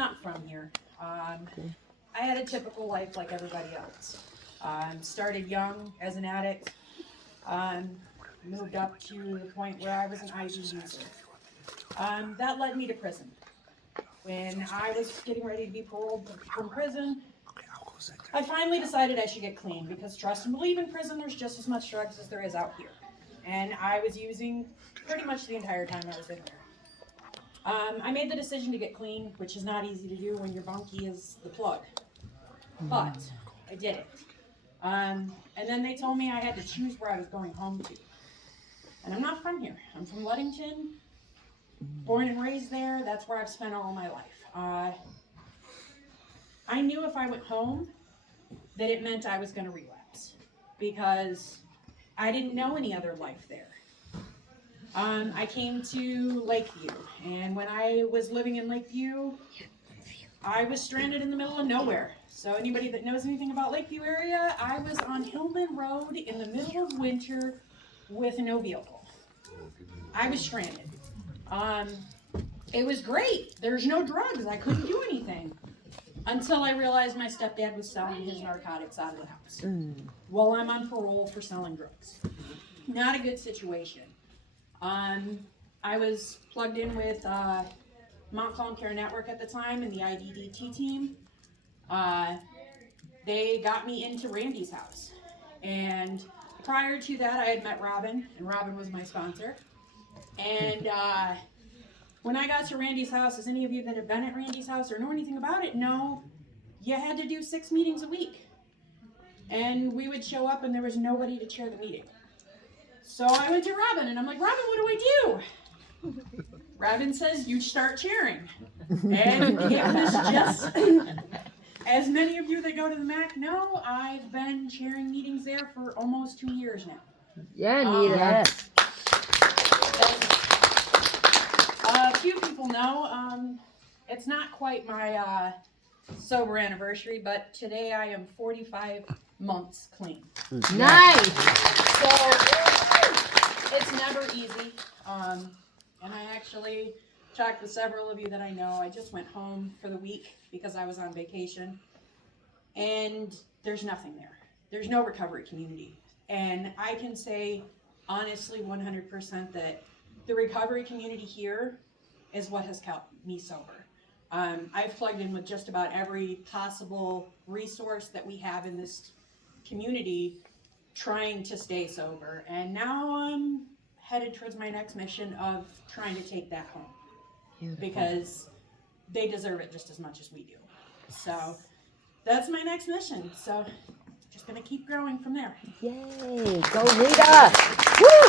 not from here. I had a typical life like everybody else. Started young as an addict. Moved up to the point where I was an IV user. That led me to prison. When I was getting ready to be paroled from prison, I finally decided I should get clean because trust and believe in prison, there's just as much drugs as there is out here. And I was using pretty much the entire time I was in there. I made the decision to get clean, which is not easy to do when your bunkie is the plug. But I did it. And then they told me I had to choose where I was going home to. And I'm not from here. I'm from Ludington, born and raised there. That's where I've spent all my life. I knew if I went home that it meant I was going to relapse because I didn't know any other life there. I came to Lakeview, and when I was living in Lakeview, I was stranded in the middle of nowhere. So anybody that knows anything about Lakeview area, I was on Hillman Road in the middle of winter with no vehicle. I was stranded. It was great. There's no drugs. I couldn't do anything. Until I realized my stepdad was selling his narcotics out of the house while I'm on parole for selling drugs. Not a good situation. I was plugged in with Mount Calm Care Network at the time and the IDDT team. They got me into Randy's house. And prior to that, I had met Robin, and Robin was my sponsor. And when I got to Randy's house, as any of you that have been at Randy's house or know anything about it know, you had to do 6 meetings a week. And we would show up and there was nobody to chair the meeting. So I went to Robin and I'm like, Robin, what do I do? Robin says, you start chairing. And it was just, as many of you that go to the MAC know, I've been chairing meetings there for almost 2 years now. Yeah, Neta. A few people know, it's not quite my sober anniversary, but today I am 45 months clean. Nice. So it's never easy. And I actually talked with several of you that I know. I just went home for the week because I was on vacation. And there's nothing there. There's no recovery community. And I can say honestly 100% that the recovery community here is what has kept me sober. I've plugged in with just about every possible resource that we have in this community trying to stay sober. And now I'm headed towards my next mission of trying to take that home. Beautiful. Because they deserve it just as much as we do. So that's my next mission. So just going to keep growing from there. Yay. Go Neta. Woo!